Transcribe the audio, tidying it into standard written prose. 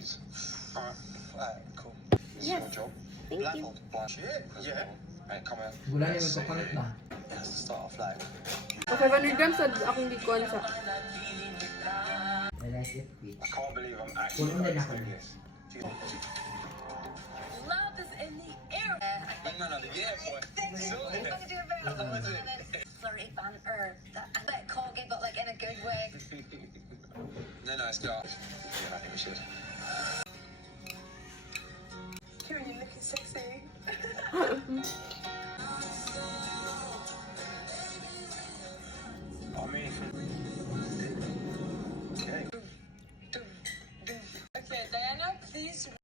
cheese. Alright, cool. This Yes. is your job. Thank Black you. or white? Yeah. Right, come on. Gula niyo magkapalit ba? It has to start off like. Okay, 100 grams sa akong gikon sa... I like it sweet. I can't believe I'm actually Puno din going ako. to do this. Love is in the air. Yeah, boy. I'm gonna do a bit of flirty banter. I bet Colgate, but like in a good way. No, it's got. Yeah, I think we should. Kieran, you're looking sexy.